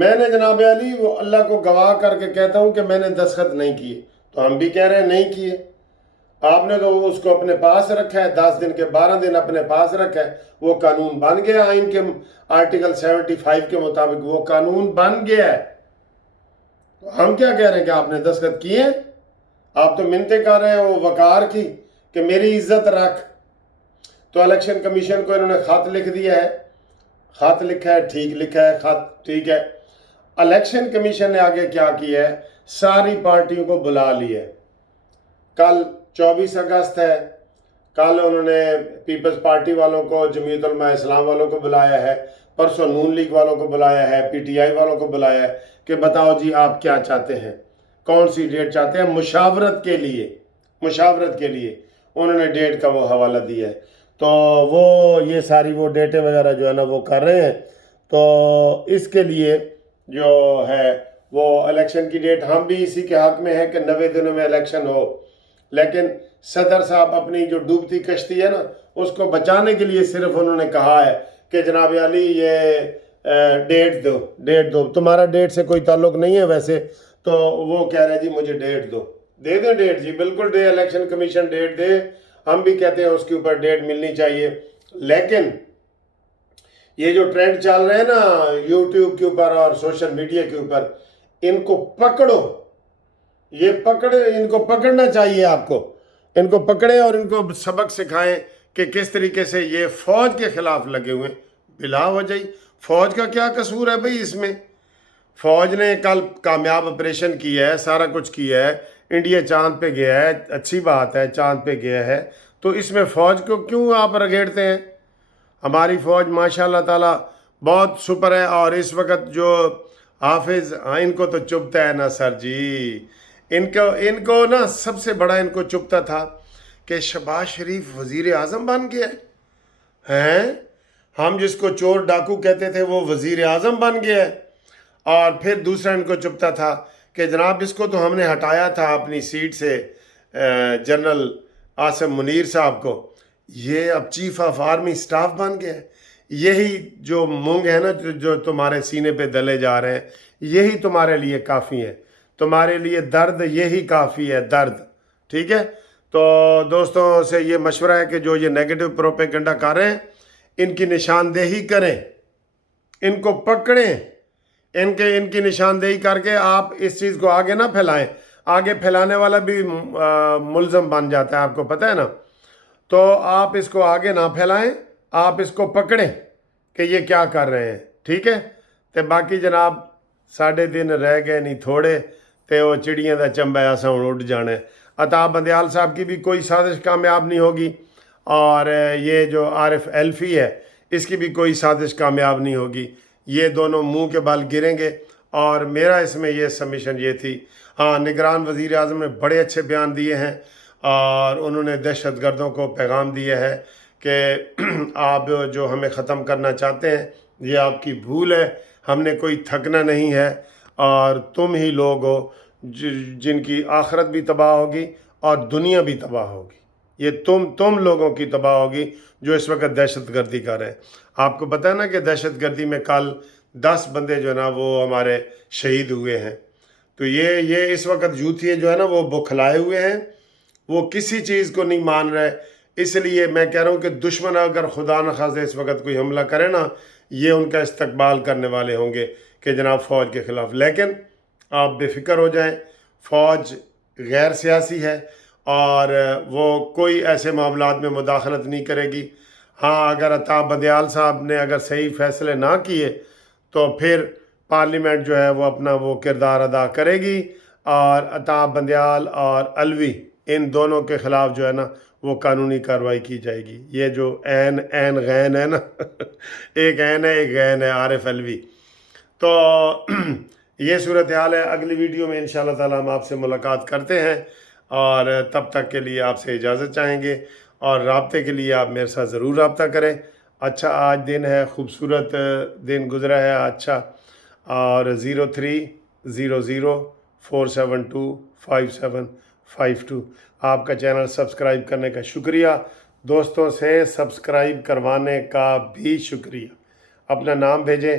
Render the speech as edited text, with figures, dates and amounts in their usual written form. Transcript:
میں نے جناب علی وہ اللہ کو گواہ کر کے کہتا ہوں کہ میں نے دستخط نہیں کیے، تو ہم بھی کہہ رہے ہیں نہیں کیے۔ آپ نے تو اس کو اپنے پاس رکھا ہے، 10 دن کے 12 دن اپنے پاس رکھا ہے، وہ قانون بن گیا آئین کے آرٹیکل 75 کے مطابق وہ قانون بن گیا ہے۔ تو ہم کیا کہہ رہے ہیں کہ آپ نے دستخط کیے؟ آپ تو منتیں کر رہے ہیں وہ وقار کی کہ میری عزت رکھ۔ تو الیکشن کمیشن کو انہوں نے خط لکھ دیا ہے، خط لکھا ہے، ٹھیک لکھا ہے خط، ٹھیک ہے۔ الیکشن کمیشن نے آگے کیا کیا ہے، ساری پارٹیوں کو بلا لیا ہے۔ کل 24 اگست ہے، کل انہوں نے پیپلز پارٹی والوں کو، جمعیت علماء اسلام والوں کو بلایا ہے، پرسوں نون لیگ والوں کو بلایا ہے، پی ٹی آئی والوں کو بلایا ہے کہ بتاؤ جی آپ کیا چاہتے ہیں، کون سی ڈیٹ چاہتے ہیں مشاورت کے لیے۔ مشاورت کے لیے انہوں نے ڈیٹ کا وہ حوالہ دیا ہے، تو وہ یہ ساری وہ ڈیٹیں وغیرہ جو ہے نا وہ کر رہے ہیں۔ تو اس کے لیے جو ہے وہ الیکشن کی ڈیٹ، ہم بھی اسی کے حق میں ہیں کہ 90 دنوں میں الیکشن ہو، لیکن صدر صاحب اپنی جو ڈوبتی کشتی ہے نا اس کو بچانے کے لیے صرف انہوں نے کہا ہے کہ جناب علی یہ ڈیٹ دو۔ تمہارا ڈیٹ سے کوئی تعلق نہیں ہے ویسے، تو وہ کہہ رہے جی مجھے ڈیٹ دو، دے دیں ڈیٹ، جی بالکل دے، الیکشن کمیشن ڈیٹ دے، ہم بھی کہتے ہیں اس کے اوپر ڈیٹ ملنی چاہیے۔ لیکن یہ جو ٹرینڈ چل رہے ہیں نا یوٹیوب کے اوپر اور سوشل میڈیا کے اوپر، ان کو پکڑو، ان کو پکڑنا چاہیے آپ کو، ان کو پکڑیں اور ان کو سبق سکھائیں کہ کس طریقے سے یہ فوج کے خلاف لگے ہوئے ہیں بلا وجہ ہی۔ فوج کا کیا قصور ہے بھئی اس میں؟ فوج نے کل کامیاب آپریشن کیا ہے، سارا کچھ کیا ہے، انڈیا چاند پہ گیا ہے، اچھی بات ہے چاند پہ گیا ہے، تو اس میں فوج کو کیوں آپ رگیڑتے ہیں؟ ہماری فوج ماشاء اللہ تعالیٰ بہت سپر ہے، اور اس وقت جو حافظ، ان کو تو چبھتا ہے نا سر جی، ان کو نا سب سے بڑا ان کو چبھتا تھا کہ شہباز شریف وزیر اعظم بن گیا ہے، ہم جس کو چور ڈاکو کہتے تھے وہ وزیر اعظم بن گیا ہے۔ اور پھر دوسرا ان کو چبھتا تھا کہ جناب اس کو تو ہم نے ہٹایا تھا اپنی سیٹ سے، جنرل عاصم منیر صاحب کو، یہ اب چیف آف آرمی سٹاف بن گیا ہے۔ یہی جو مونگ ہے نا جو تمہارے سینے پہ دلے جا رہے ہیں، یہی تمہارے لیے کافی ہے، تمہارے لیے درد یہی کافی ہے، درد، ٹھیک ہے؟ تو دوستوں سے یہ مشورہ ہے کہ جو یہ نیگیٹو پروپیگنڈا کر رہے ہیں ان کی نشاندہی کریں، ان کو پکڑیں، ان کی نشاندہی کر کے آپ اس چیز کو آگے نہ پھیلائیں، آگے پھیلانے والا بھی ملزم بن جاتا ہے، آپ کو پتہ ہے نا۔ تو آپ اس کو آگے نہ پھیلائیں، آپ اس کو پکڑیں کہ یہ کیا کر رہے ہیں، ٹھیک ہے؟ تو باقی جناب ساڑھے دن رہ گئے نہیں تھوڑے، تے وہ چڑیاں دا چنبا ایسا اٹھ جانا ہے۔ عطا بندیال صاحب کی بھی کوئی سازش کامیاب نہیں ہوگی، اور یہ جو عارف ایلفی ہے اس کی بھی کوئی سازش کامیاب نہیں ہوگی، یہ دونوں منہ کے بال گریں گے۔ اور میرا اس میں یہ سبمیشن یہ تھی، ہاں نگران وزیر اعظم نے بڑے اچھے بیان دیے ہیں، اور انہوں نے دہشت گردوں کو پیغام دیا ہے کہ آپ جو ہمیں ختم کرنا چاہتے ہیں یہ آپ کی بھول ہے، ہم نے کوئی تھکنا نہیں ہے، اور تم ہی لوگ ہو جن کی آخرت بھی تباہ ہوگی اور دنیا بھی تباہ ہوگی، یہ تم لوگوں کی تباہ ہوگی جو اس وقت دہشت گردی کر رہے ہیں۔ آپ کو پتہ ہے نا کہ دہشت گردی میں کل 10 بندے جو ہے نا وہ ہمارے شہید ہوئے ہیں۔ تو یہ اس وقت یوتھی جو ہے نا وہ بکھلائے ہوئے ہیں، وہ کسی چیز کو نہیں مان رہے۔ اس لیے میں کہہ رہا ہوں کہ دشمن اگر خدا نخواستہ اس وقت کوئی حملہ کرے نا، یہ ان کا استقبال کرنے والے ہوں گے کہ جناب فوج کے خلاف۔ لیکن آپ بے فکر ہو جائیں، فوج غیر سیاسی ہے اور وہ کوئی ایسے معاملات میں مداخلت نہیں کرے گی۔ ہاں اگر عطا بندیال صاحب نے اگر صحیح فیصلے نہ کیے تو پھر پارلیمنٹ جو ہے وہ اپنا وہ کردار ادا کرے گی، اور عطا بندیال اور علوی ان دونوں کے خلاف جو ہے نا وہ قانونی کارروائی کی جائے گی۔ یہ جو عین غین ہے نا ایک عین ہے ایک غین ہے، عارف علوی۔ تو یہ صورتحال ہے۔ اگلی ویڈیو میں انشاءاللہ تعالی ہم آپ سے ملاقات کرتے ہیں، اور تب تک کے لیے آپ سے اجازت چاہیں گے، اور رابطے کے لیے آپ میرے ساتھ ضرور رابطہ کریں۔ اچھا آج دن ہے، خوبصورت دن گزرا ہے اچھا، اور 030047257552 آپ کا چینل سبسکرائب کرنے کا شکریہ، دوستوں سے سبسکرائب کروانے کا بھی شکریہ۔ اپنا نام بھیجیں،